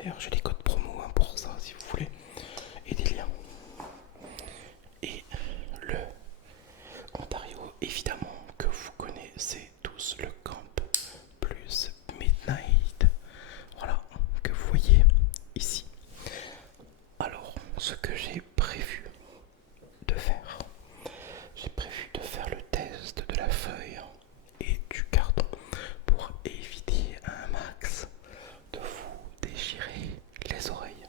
D'ailleurs, j'ai des codes promo hein, pour ça si vous voulez et des liens. Et le Ontario, évidemment, que vous connaissez tous, le Camp plus Midnight. Voilà, que vous voyez ici. Alors, ce que j'ai prévu de faire, le test de la feuille et du carton pour éviter un max de vous déchirer les oreilles.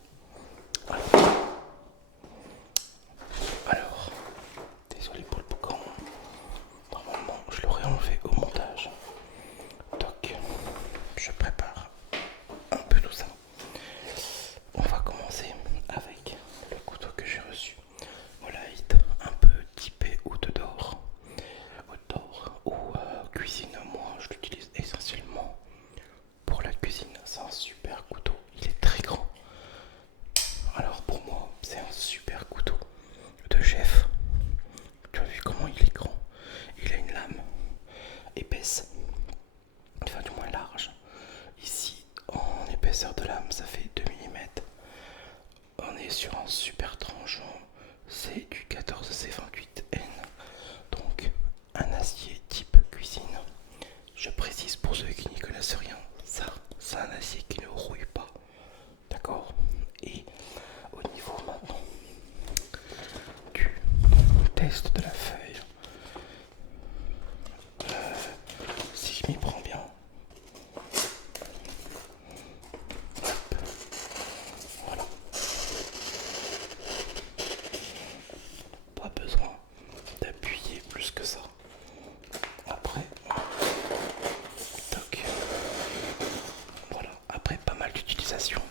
Alors, désolé pour le boucan. Normalement, je l'aurais enlevé au montage. Donc, je prépare un peu tout ça. On va commencer avec le couteau que j'ai reçu. Molite, un peu typé oud d'or. Oud d'or ou cuisine. Moi, je l'utilise essentiellement pour la cuisine. C'est un super couteau. Il est très grand. Alors pour moi, c'est un super couteau de chef. Tu as vu comment il est grand? Il a une lame épaisse, enfin du moins large. Ici, en épaisseur de lame, ça fait 2 mm. On est sur un super tranchant. C'est du 14C28N. Donc un acier type cuisine. Je précise pour ceux qui n'y connaissent rien, ça, c'est un acier qui ne rouille pas. D'accord? Et au niveau maintenant du test de la feuille, si je m'y prends bien, voilà, pas besoin d'appuyer plus que ça. Après, toc, voilà, après pas mal d'utilisation,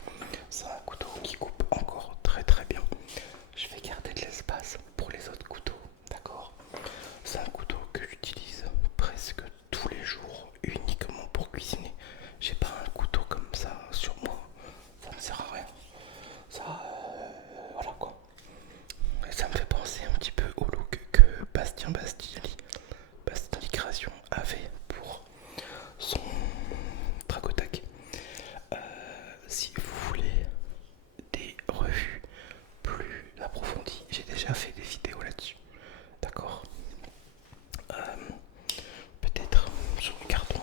c'est un couteau qui coupe encore très très bien. Je vais garder de l'espace pour les autres couteaux, d'accord? C'est un couteau que j'utilise presque tous les jours uniquement pour cuisiner. J'ai pas un couteau comme ça sur moi, ça me sert à rien. Ça, voilà quoi. Et ça me fait penser un petit peu au look que Bastien Création avait pour son Dragotac. Si vous voulez des revues plus approfondies, j'ai déjà fait des vidéos là-dessus. D'accord. Peut-être sur le carton.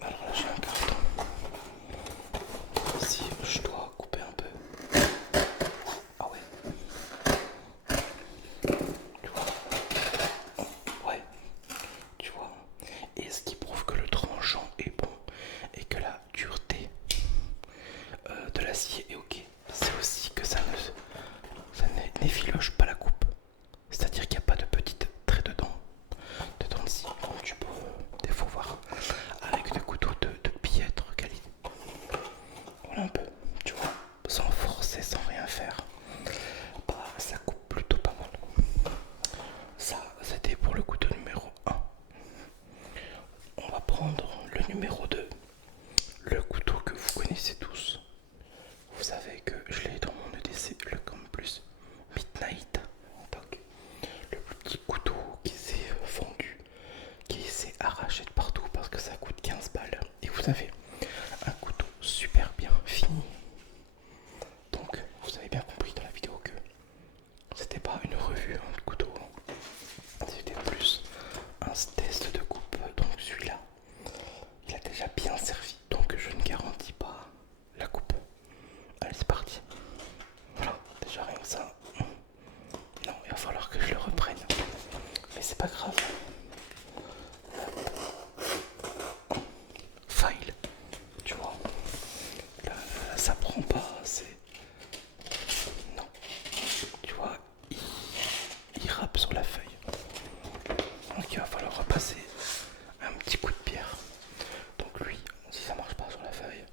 Alors là j'ai un carton. Si je dois couper un peu. Ah ouais. Tu vois. Ouais. Tu vois. Et ce qui prouve que le tranchant est bon et que la dureté de l'acier est ok, c'est aussi que n'effiloche pas la coupe. C'est-à-dire qu'il n'y a pas de petites traits dedans de scie, comme tu peux des fois voir avec des couteaux de piètre qualité. Voilà un peu, tu vois, sans forcer, sans rien faire. Bah, ça coupe plutôt pas mal. Ça, c'était pour le couteau numéro 1. On va prendre le numéro 2. Le couteau que vous connaissez tous. Vous savez que je l'ai dans mon EDC, le Com Plus Midnight. Donc, le petit couteau qui s'est fondu, qui s'est arraché de partout parce que ça coûte 15 balles. Et vous savez, un couteau super bien fini. Donc, vous avez bien compris dans la vidéo que c'était pas une revue de couteau, c'était plus un test de coupe. Donc, celui-là, il a déjà bien servi. Donc, je ne garantis pas la coupe. Allez, c'est parti. Voilà, déjà rien que ça. Non, il va falloir que je le reprenne. Mais c'est pas grave. File, tu vois. Là, ça prend pas, c'est. Non. Tu vois, il rappe sur la feuille. Donc il va falloir repasser un petit coup de pierre. Donc lui, si ça marche pas sur la feuille,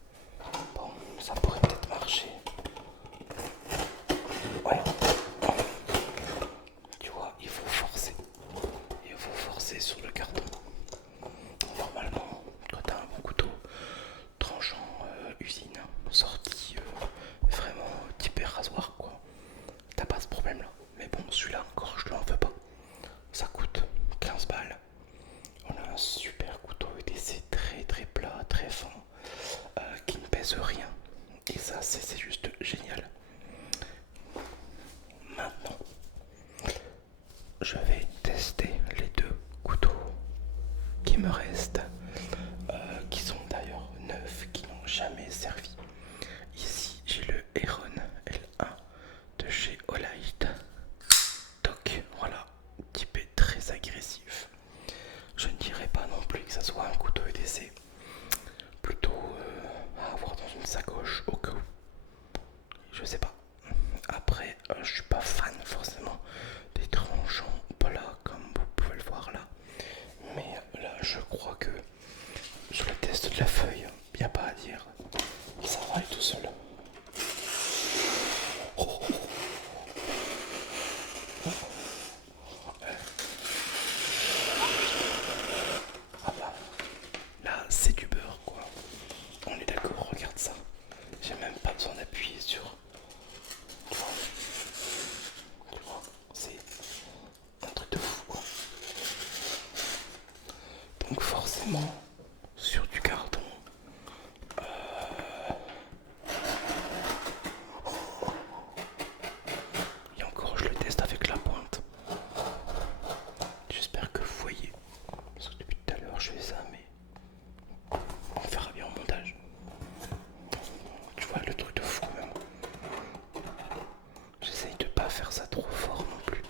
bon, ça pourrait peut-être marcher Et ça, c'est juste génial. Maintenant, je vais tester les deux couteaux qui me restent, qui sont d'ailleurs neufs, qui n'ont jamais servi. Ici, j'ai le Heron L1 de chez Olight. Toc, voilà, typé très agressif. Je ne dirais pas non plus que ça soit un couteau EDC, plutôt à avoir dans une sacoche au cas où. Je sais pas. Après, je suis pas fan forcément des tranchants plats comme vous pouvez le voir là. Mais là, je crois que sur le test de la feuille, il n'y a pas à dire. Ça va aller tout seul. Oh. Ah bah, là, c'est du beurre quoi. On est d'accord, regarde ça. J'ai même pas besoin d'appuyer sur. Tu vois, c'est un truc de fou quoi. Donc forcément, sur du carton, et encore je le teste avec la pointe. J'espère que vous voyez. Parce que depuis tout à l'heure je fais ça, mais on verra bien au montage. Tu vois le truc de fou quand même. J'essaye de pas faire ça trop fort non plus.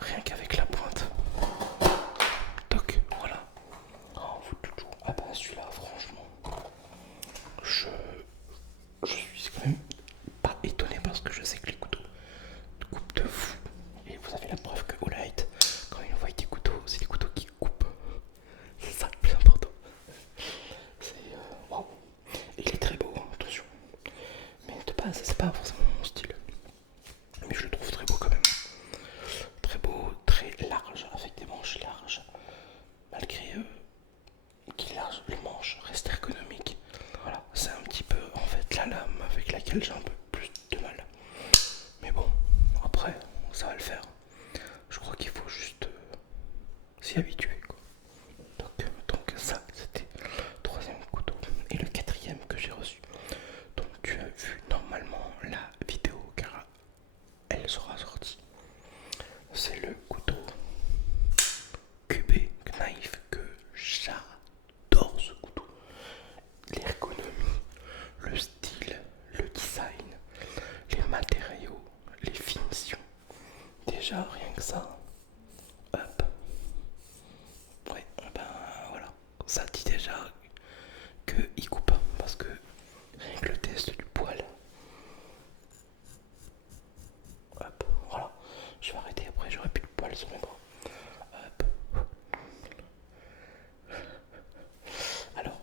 Rien qu'avec la pointe. Toc, voilà. Oh, ah bah celui-là franchement. Je suis quand même pas étonné parce que je sais que les couteaux coupent de fou. Et vous avez la preuve que Olight, quand il envoie des couteaux, c'est des couteaux qui coupent. C'est ça le plus important. C'est waouh. Et il est très beau, hein, attention. Mais de base, c'est pas forcément mon style. Mais je le trouve très beau quand même. Très beau, très large, avec des manches larges. Malgré qu'il est large, le manche reste ergonomique. Voilà, c'est un petit peu en fait la lame avec laquelle j'ai un peu plus de mal. Mais bon, après, ça va le faire. Je crois qu'il faut juste s'y habituer quoi. Donc ça, c'était le troisième couteau. Et le quatrième que j'ai reçu. Donc tu as vu normalement la vidéo car elle sera sortie. C'est le couteau QB Knife que j'adore ce couteau. L'ergonomie, le style, le design, les matériaux, les finitions. Déjà rien que ça, hop. Ouais, ben voilà. Ça dit déjà qu'il coupe parce que rien que le test du poil. Hop, voilà. Je vais arrêter après, j'aurai plus de poil sur mes bras. Hop. Alors,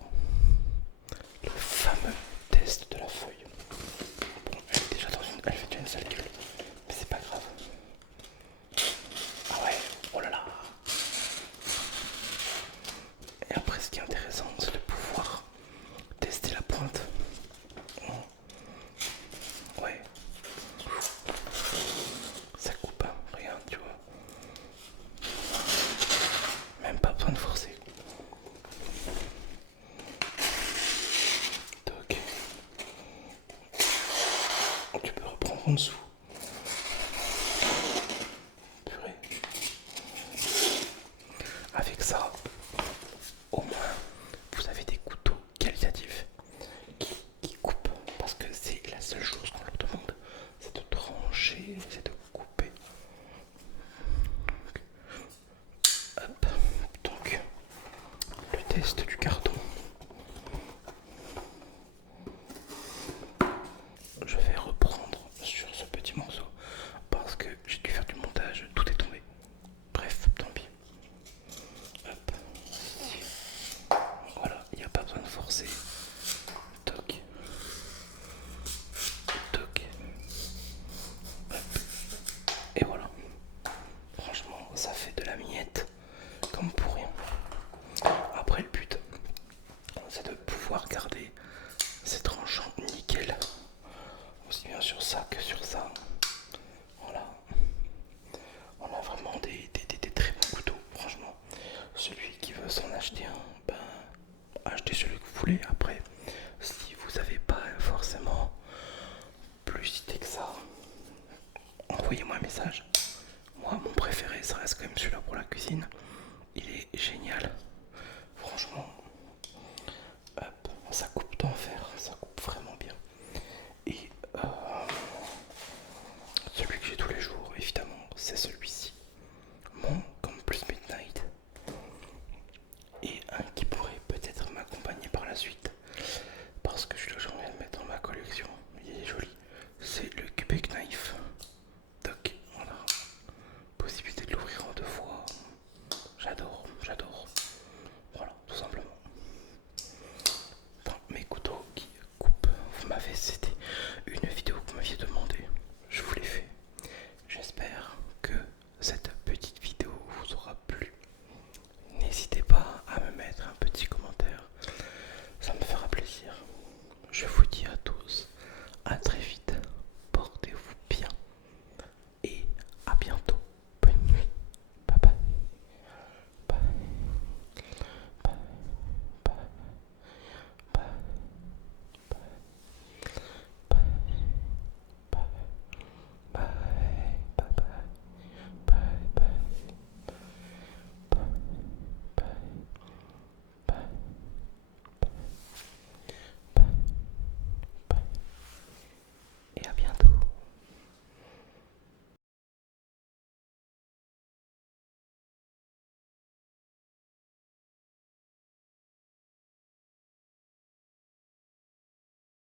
le fameux test de la feuille. Bon, elle est déjà dans une. Elle fait déjà une sale gueule. Mais c'est pas grave. Ah ouais, oh là là. Et après, ce qui est intéressant, c'est de pouvoir tester la pointe. Ouais. Ça coupe, hein, regarde, tu vois. Même pas besoin de forcer. Toc. Tu peux reprendre en dessous. Purée. Avec ça, au moins, vous avez des couteaux qualitatifs qui coupent. Parce que c'est la seule chose qu'on leur demande, c'est de trancher, c'est de couper. Hop. Donc, le test du carton. Je vais reprendre sur ce petit morceau parce que j'ai dû faire du montage, tout est tombé. Bref, tant pis. Hop. Voilà, il n'y a pas besoin de forcer. Toc. Toc. Hop. Et voilà. Franchement, ça fait de la miette comme pour rien. Après, le but, c'est de pouvoir garder ces tranchants nickel. Aussi bien sur ça que sur ça. Voilà. On a vraiment des très bons couteaux, franchement. Celui qui veut s'en acheter un, ben, achetez celui que vous voulez. Après, si vous n'avez pas forcément envoyez-moi un message. Moi, mon préféré, ça reste quand même celui-là pour la cuisine. Il est génial.